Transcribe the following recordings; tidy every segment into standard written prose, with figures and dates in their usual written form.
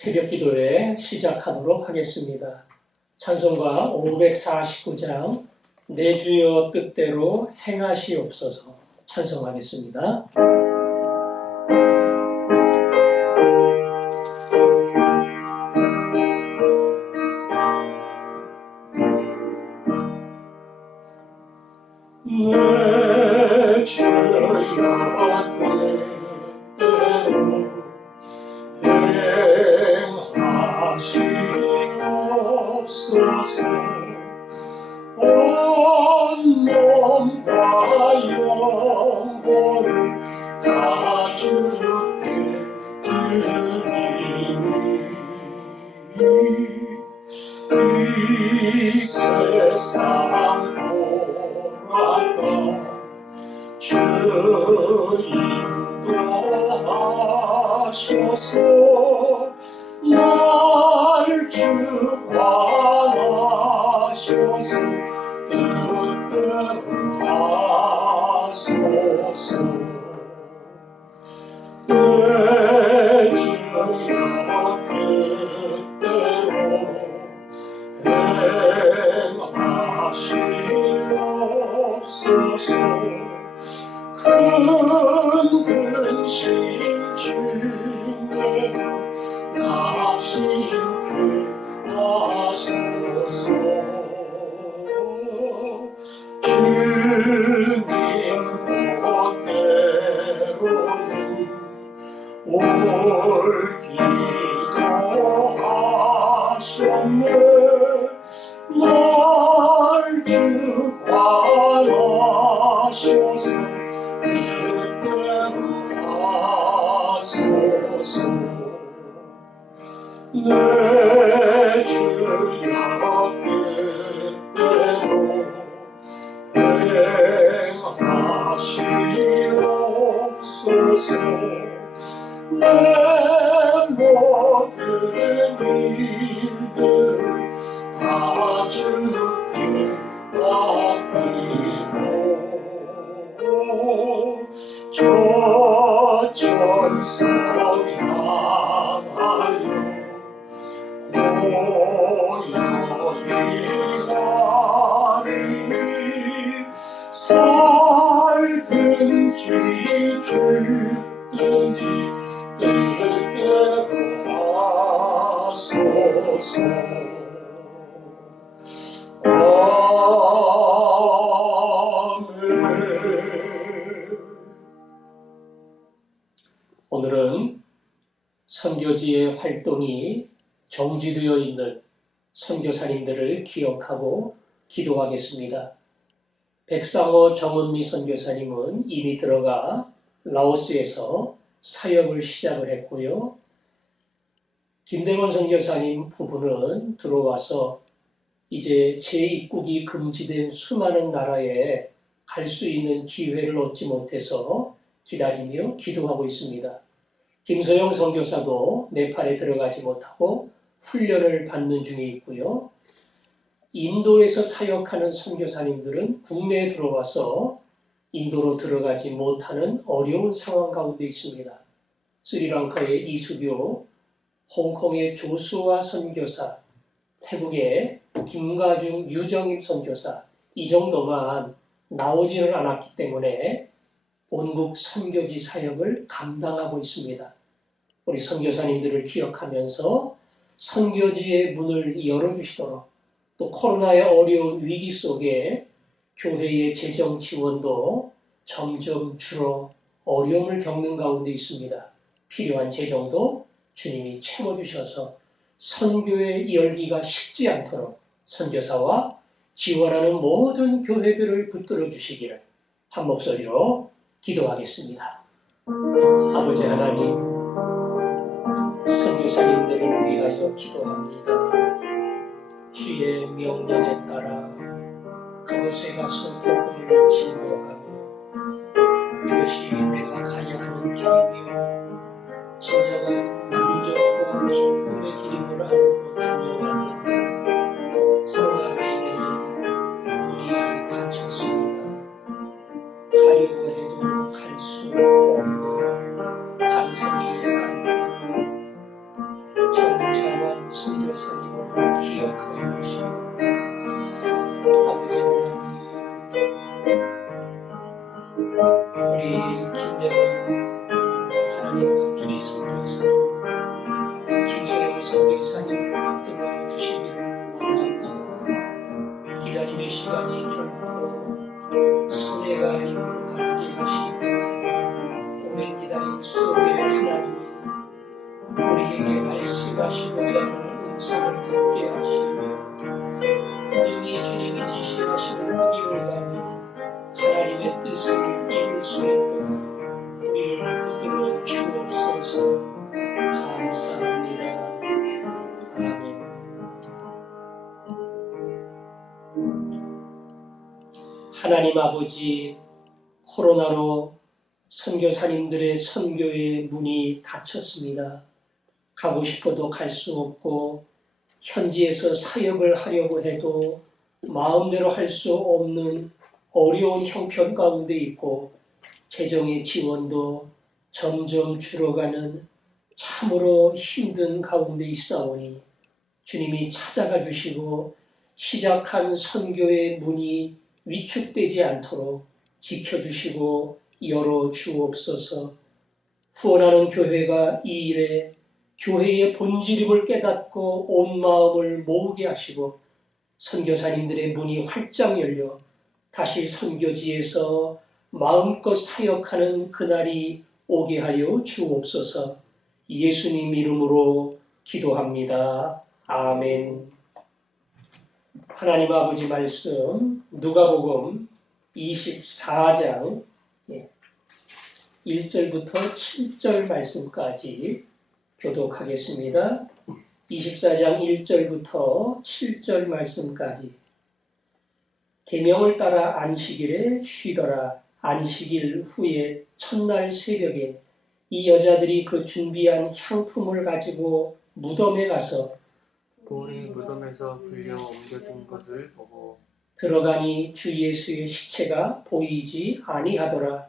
새벽 기도회 시작하도록 하겠습니다. 찬송가 549장 내 주여 뜻대로 행하시옵소서 찬송하겠습니다. 내 주여 뜻대로 행하시옵소서. 온 몸과 영혼을 다 주께 드리니 이 세상 돌아가 주 인도하소서. 날 주관하셔서 뜻대로 하소서. 내 주여 뜻대로 행하시옵소서. 큰 근심 중에도 낙심케 하소서. 주님 뜻대로는 올 기도하셨네. 날 주관하셔서 뜻대로 하소서. 내 주여 뜻대로 행하시옵소서. 내 모든 일들 다 주께 맡기고 저 천성 향하여 고요히 가리니 살든지 죽든지 뜻대로 하소서. 아멘. 오늘은 선교지의 활동이 정지되어 있는 선교사님들을 기억하고 기도하겠습니다. 백상호 정은미 선교사님은 이미 들어가 라오스에서 사역을 시작을 했고요. 김대건 선교사님 부부는 들어와서 이제 재입국이 금지된 수많은 나라에 갈 수 있는 기회를 얻지 못해서 기다리며 기도하고 있습니다. 김소영 선교사도 네팔에 들어가지 못하고 훈련을 받는 중에 있고요. 인도에서 사역하는 선교사님들은 국내에 들어와서 인도로 들어가지 못하는 어려운 상황 가운데 있습니다. 스리랑카의 이수교, 홍콩의 조수아 선교사, 태국의 김가중, 유정임 선교사, 이 정도만 나오지를 않았기 때문에 본국 선교지 사역을 감당하고 있습니다. 우리 선교사님들을 기억하면서 선교지의 문을 열어주시도록, 또 코로나의 어려운 위기 속에 교회의 재정 지원도 점점 줄어 어려움을 겪는 가운데 있습니다. 필요한 재정도 주님이 채워주셔서 선교의 열기가 식지 않도록 선교사와 지원하는 모든 교회들을 붙들어 주시기를 한 목소리로 기도하겠습니다. 아버지 하나님, 선교사님들을 위하여 기도합니다. 주의 명령에 따라 그곳에 가서 복음을 증거하며 이것이 내가 가야 하는 길이며 진정한 만족과 기쁨의 길임을 알고 다녀왔는데 코로나로 인해 문이 닫혔습니다. 가려고 해도 갈 수 없는 탄소리에 안고 기다림의 시간이 결코 손해가 아님을 알게 하시고 오랜 기다림 속에 하나님이 우리에게 말씀하시고자 하는 음성을 듣게 하시며 능히 주님이 지시하시는 그 길을 가며 하나님의 뜻을 이룰 수 있도록 우리를 붙들어 주옵소서. 감사합니다. 아멘. 하나님 아버지, 코로나로 선교사님들의 선교의 문이 닫혔습니다. 가고 싶어도 갈 수 없고 현지에서 사역을 하려고 해도 마음대로 할 수 없는 어려운 형편 가운데 있고 재정의 지원도 점점 줄어가는 참으로 힘든 가운데 있사오니 주님이 찾아가 주시고 시작한 선교의 문이 위축되지 않도록 지켜주시고 열어주옵소서. 후원하는 교회가 이 일에 교회의 본질임을 깨닫고 온 마음을 모으게 하시고 선교사님들의 문이 활짝 열려 다시 선교지에서 마음껏 사역하는 그날이 오게 하여 주옵소서. 예수님 이름으로 기도합니다. 아멘. 하나님 아버지 말씀 누가복음 24장 1절부터 7절 말씀까지 교독하겠습니다. 24장 1절부터 7절 말씀까지. 계명을 따라 안식일에 쉬더라. 안식일 후에 첫날 새벽에 이 여자들이 그 준비한 향품을 가지고 무덤에 가서 돌이 무덤에서 불려 옮겨진 것을 보고 들어가니 주 예수의 시체가 보이지 아니하더라.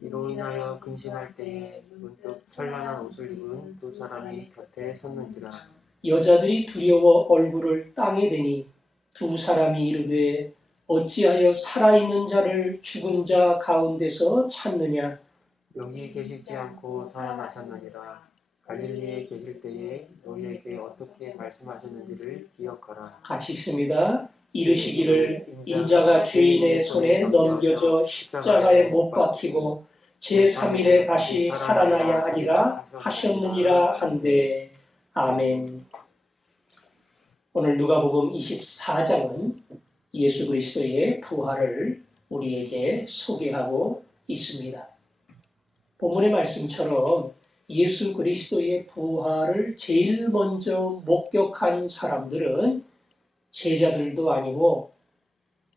이로 인하여 근신할 때에 문득 찬란한 옷을 입은 두 사람이 곁에 섰는지라. 여자들이 두려워 얼굴을 땅에 대니 두 사람이 이르되 어찌하여 살아있는 자를 죽은 자 가운데서 찾느냐. 여기 계시지 않고 살아나셨느니라. 갈릴리에 계실 때에 너희에게 어떻게 말씀하셨는지를 기억하라. 같이 읽습니다. 이르시기를 인자가 죄인의 손에 넘겨져 십자가에 못 박히고 제3일에 다시 살아나야 하리라 하셨느니라 한데. 아멘. 오늘 누가복음 24장은 예수 그리스도의 부활을 우리에게 소개하고 있습니다. 본문의 말씀처럼 예수 그리스도의 부활을 제일 먼저 목격한 사람들은 제자들도 아니고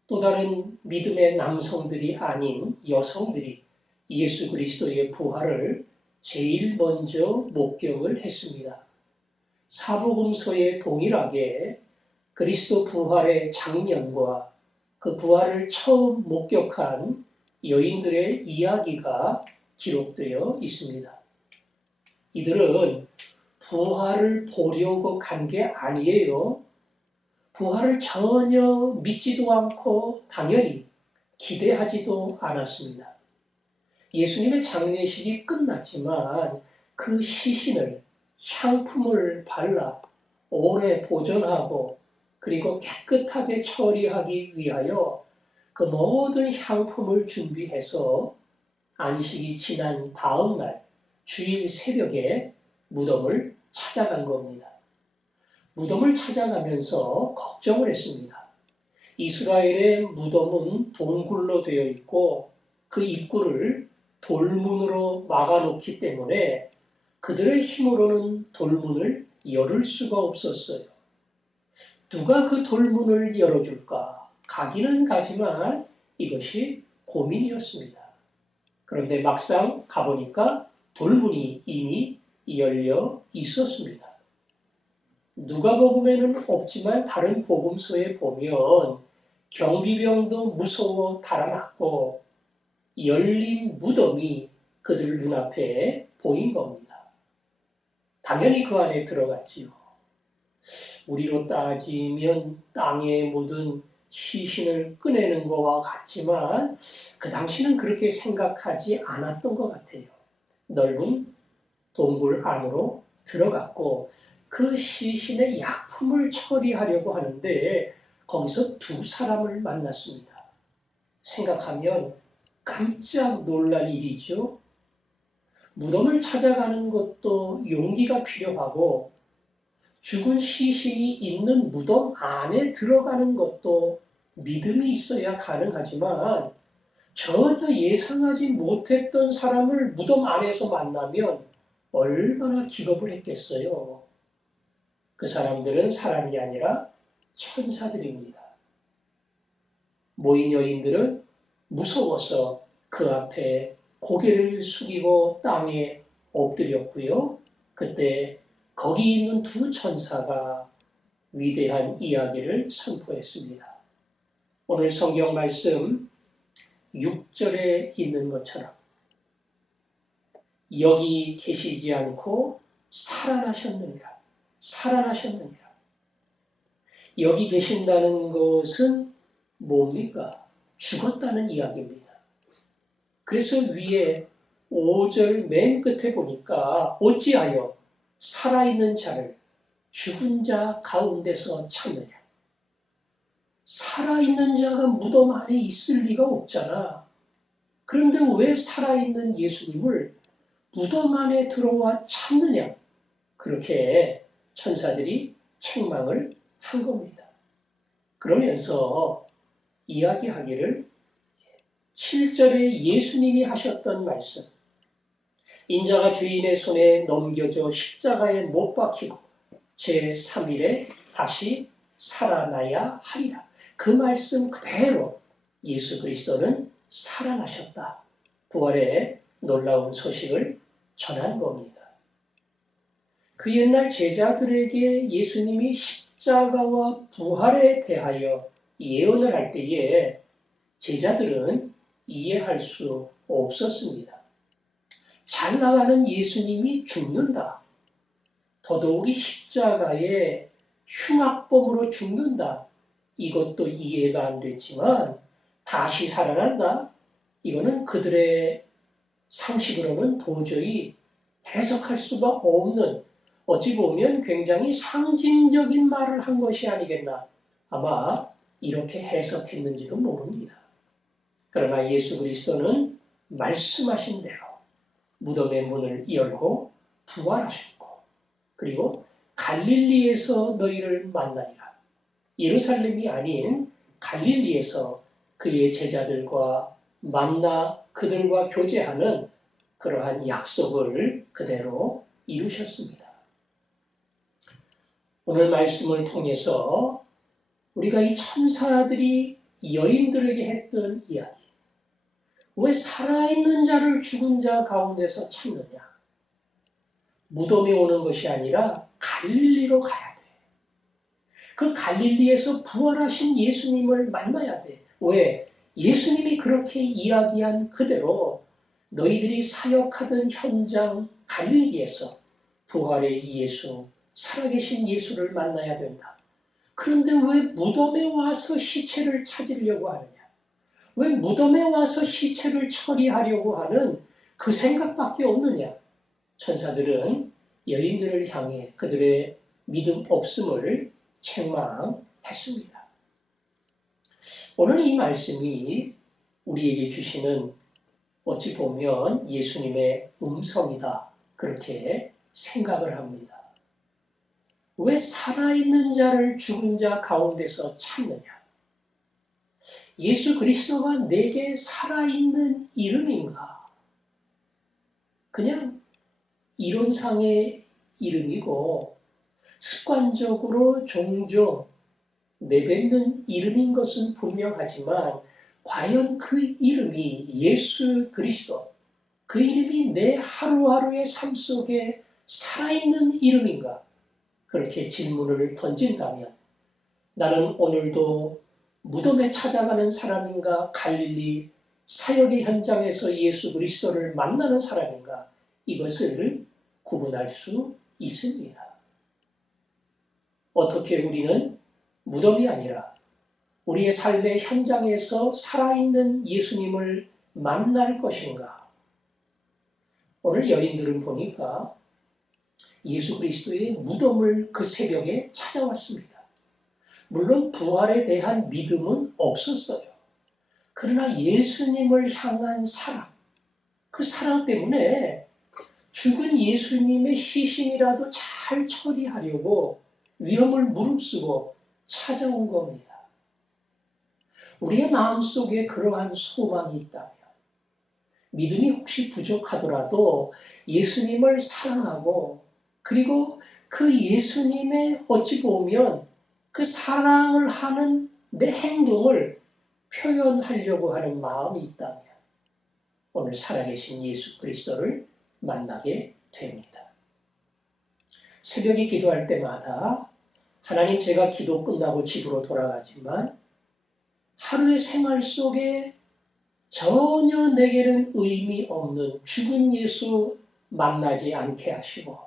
또 다른 믿음의 남성들이 아닌 여성들이 예수 그리스도의 부활을 제일 먼저 목격을 했습니다. 사복음서에 동일하게 그리스도 부활의 장면과 그 부활을 처음 목격한 여인들의 이야기가 기록되어 있습니다. 이들은 부활을 보려고 간 게 아니에요. 부활을 전혀 믿지도 않고 당연히 기대하지도 않았습니다. 예수님의 장례식이 끝났지만 그 시신을 향품을 발라 오래 보존하고 그리고 깨끗하게 처리하기 위하여 그 모든 향품을 준비해서 안식이 지난 다음 날 주일 새벽에 무덤을 찾아간 겁니다. 무덤을 찾아가면서 걱정을 했습니다. 이스라엘의 무덤은 동굴로 되어 있고 그 입구를 돌문으로 막아놓기 때문에 그들의 힘으로는 돌문을 열을 수가 없었어요. 누가 그 돌문을 열어줄까? 가기는 가지만 이것이 고민이었습니다. 그런데 막상 가보니까 돌문이 이미 열려 있었습니다. 누가복음에는 없지만 다른 복음서에 보면 경비병도 무서워 달아났고 열린 무덤이 그들 눈앞에 보인 겁니다. 당연히 그 안에 들어갔지요. 우리로 따지면 땅에 묻은 시신을 꺼내는 것과 같지만 그 당시는 그렇게 생각하지 않았던 것 같아요. 넓은 동굴 안으로 들어갔고 그 시신의 약품을 처리하려고 하는데 거기서 두 사람을 만났습니다. 생각하면 깜짝 놀랄 일이죠. 무덤을 찾아가는 것도 용기가 필요하고 죽은 시신이 있는 무덤 안에 들어가는 것도 믿음이 있어야 가능하지만 전혀 예상하지 못했던 사람을 무덤 안에서 만나면 얼마나 기겁을 했겠어요. 그 사람들은 사람이 아니라 천사들입니다. 모인 여인들은 무서워서 그 앞에 고개를 숙이고 땅에 엎드렸고요. 그때 거기 있는 두 천사가 위대한 이야기를 선포했습니다. 오늘 성경 말씀 6절에 있는 것처럼 여기 계시지 않고 살아나셨느니라. 살아나셨느니라. 여기 계신다는 것은 뭡니까? 죽었다는 이야기입니다. 그래서 위에 5절 맨 끝에 보니까 어찌하여 살아있는 자를 죽은 자 가운데서 찾느냐. 살아있는 자가 무덤 안에 있을 리가 없잖아. 그런데 왜 살아있는 예수님을 무덤 안에 들어와 찾느냐. 그렇게 천사들이 책망을 한 겁니다. 그러면서 이야기하기를 7절에 예수님이 하셨던 말씀, 인자가 주인의 손에 넘겨져 십자가에 못 박히고 제3일에 다시 살아나야 하리라. 그 말씀 그대로 예수 그리스도는 살아나셨다. 부활의 놀라운 소식을 전한 겁니다. 그 옛날 제자들에게 예수님이 십자가와 부활에 대하여 예언을 할 때에 제자들은 이해할 수 없었습니다. 잘 나가는 예수님이 죽는다. 더더욱이 십자가에 흉악범으로 죽는다. 이것도 이해가 안 됐지만 다시 살아난다. 이거는 그들의 상식으로는 도저히 해석할 수가 없는, 어찌 보면 굉장히 상징적인 말을 한 것이 아니겠나. 아마 이렇게 해석했는지도 모릅니다. 그러나 예수 그리스도는 말씀하신 대로 무덤의 문을 열고 부활하셨고, 그리고 갈릴리에서 너희를 만나리라. 예루살렘이 아닌 갈릴리에서 그의 제자들과 만나 그들과 교제하는 그러한 약속을 그대로 이루셨습니다. 오늘 말씀을 통해서 우리가 이 천사들이 여인들에게 했던 이야기, 왜 살아있는 자를 죽은 자 가운데서 찾느냐? 무덤에 오는 것이 아니라 갈릴리로 가야 돼. 그 갈릴리에서 부활하신 예수님을 만나야 돼. 왜? 예수님이 그렇게 이야기한 그대로 너희들이 사역하던 현장 갈릴리에서 부활의 예수, 살아계신 예수를 만나야 된다. 그런데 왜 무덤에 와서 시체를 찾으려고 하느냐? 왜 무덤에 와서 시체를 처리하려고 하는 그 생각밖에 없느냐? 천사들은 여인들을 향해 그들의 믿음 없음을 책망했습니다. 오늘 이 말씀이 우리에게 주시는, 어찌 보면 예수님의 음성이다, 그렇게 생각을 합니다. 왜 살아있는 자를 죽은 자 가운데서 찾느냐? 예수 그리스도가 내게 살아있는 이름인가? 그냥 이론상의 이름이고 습관적으로 종종 내뱉는 이름인 것은 분명하지만 과연 그 이름이 예수 그리스도, 그 이름이 내 하루하루의 삶 속에 살아있는 이름인가? 그렇게 질문을 던진다면 나는 오늘도 무덤에 찾아가는 사람인가? 갈릴리 사역의 현장에서 예수 그리스도를 만나는 사람인가? 이것을 구분할 수 있습니다. 어떻게 우리는 무덤이 아니라 우리의 삶의 현장에서 살아있는 예수님을 만날 것인가? 오늘 여인들은 보니까 예수 그리스도의 무덤을 그 새벽에 찾아왔습니다. 물론 부활에 대한 믿음은 없었어요. 그러나 예수님을 향한 사랑, 그 사랑 때문에 죽은 예수님의 시신이라도 잘 처리하려고 위험을 무릅쓰고 찾아온 겁니다. 우리의 마음속에 그러한 소망이 있다면, 믿음이 혹시 부족하더라도 예수님을 사랑하고, 그리고 그 예수님의 어찌 보면 그 사랑을 하는 내 행동을 표현하려고 하는 마음이 있다면 오늘 살아계신 예수 그리스도를 만나게 됩니다. 새벽에 기도할 때마다 하나님, 제가 기도 끝나고 집으로 돌아가지만 하루의 생활 속에 전혀 내게는 의미 없는 죽은 예수 만나지 않게 하시고,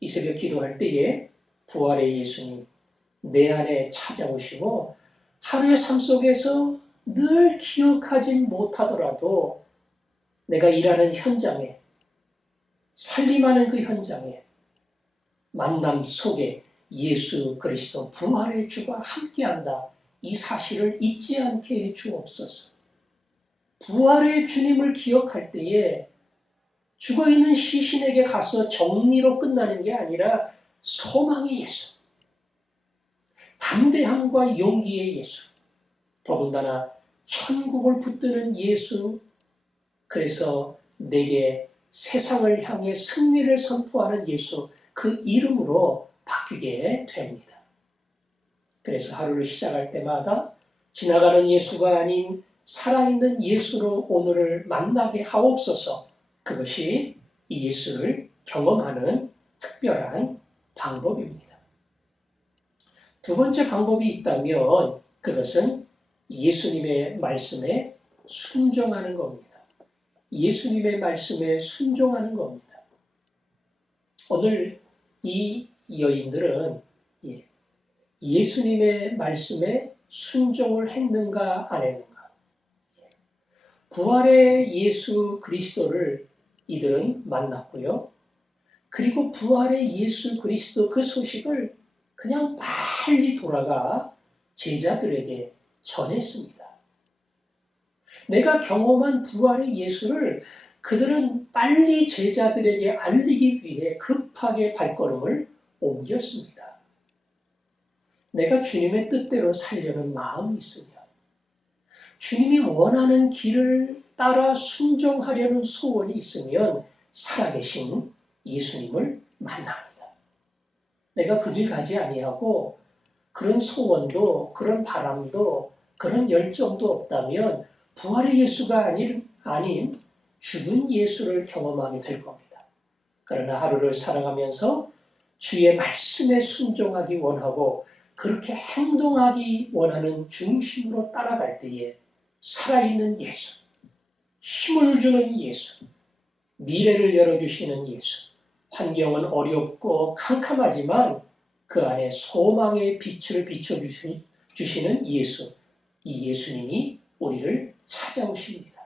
이 새벽 기도할 때에 부활의 예수님 내 안에 찾아오시고 하루의 삶 속에서 늘 기억하진 못하더라도 내가 일하는 현장에, 살림하는 그 현장에 만남 속에 예수 그리스도 부활의 주가 함께한다, 이 사실을 잊지 않게 해 주옵소서. 부활의 주님을 기억할 때에 죽어있는 시신에게 가서 정리로 끝나는 게 아니라 소망의 예수, 담대함과 용기의 예수, 더군다나 천국을 붙드는 예수, 그래서 내게 세상을 향해 승리를 선포하는 예수, 그 이름으로 바뀌게 됩니다. 그래서 하루를 시작할 때마다 지나가는 예수가 아닌 살아있는 예수로 오늘을 만나게 하옵소서. 그것이 이 예수를 경험하는 특별한 방법입니다. 두 번째 방법이 있다면 그것은 예수님의 말씀에 순종하는 겁니다. 예수님의 말씀에 순종하는 겁니다. 오늘 이 여인들은 예수님의 말씀에 순종을 했는가 안 했는가? 부활의 예수 그리스도를 이들은 만났고요. 그리고 부활의 예수 그리스도 그 소식을 그냥 빨리 돌아가 제자들에게 전했습니다. 내가 경험한 부활의 예수를 그들은 빨리 제자들에게 알리기 위해 급하게 발걸음을 옮겼습니다. 내가 주님의 뜻대로 살려는 마음이 있으면, 주님이 원하는 길을 따라 순종하려는 소원이 있으면 살아계신 예수님을 만납니다. 내가 그 길 가지 아니하고 그런 소원도, 그런 바람도, 그런 열정도 없다면 부활의 예수가 아닌 죽은 예수를 경험하게 될 겁니다. 그러나 하루를 살아가면서 주의 말씀에 순종하기 원하고 그렇게 행동하기 원하는 중심으로 따라갈 때에 살아있는 예수, 힘을 주는 예수, 미래를 열어주시는 예수, 환경은 어렵고 캄캄하지만 그 안에 소망의 빛을 비춰주시는 예수, 이 예수님이 우리를 찾아오십니다.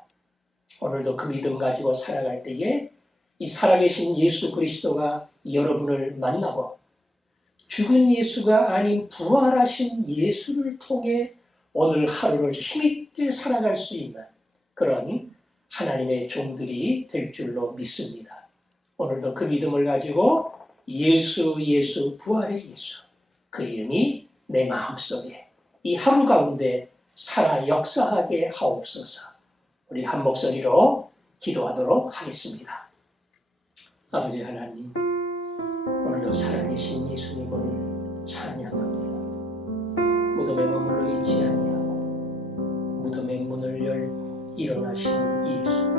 오늘도 그 믿음 가지고 살아갈 때에 이 살아계신 예수 그리스도가 여러분을 만나고 죽은 예수가 아닌 부활하신 예수를 통해 오늘 하루를 힘있게 살아갈 수 있는 그런 하나님의 종들이 될 줄로 믿습니다. 오늘도 그 믿음을 가지고 예수 부활의 예수, 그 이름이 내 마음속에 이 하루 가운데 살아 역사하게 하옵소서. 우리 한 목소리로 기도하도록 하겠습니다. 아버지 하나님, 오늘도 살아계신 예수님을 찬양합니다. 무덤에 머물러 있지 아니하고 무덤의 문을 열고 일어나신 예수,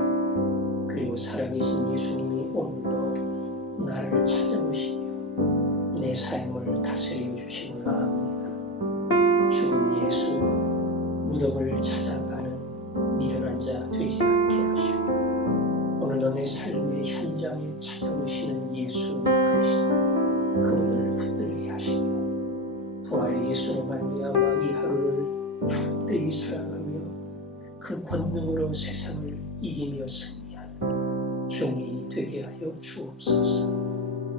그리고 살아계신 예수님이 오늘도 나를 찾아오시며 내 삶을 다스려 주심을 압니다. 죽은 예수, 무덤을 찾아가는 미련한 자 되지 않게 하시고 오늘도 내 삶의 현장에 찾아오시는 예수 그리스도, 그분을 붙들게 하시며 부활의 예수로 말미암아 이 하루를 담대히 살아가며 그 권능으로 세상을 이기며 승리하는 종이 되게 하여 주옵소서.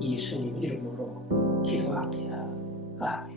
예수님 이름으로 기도합니다. 아멘.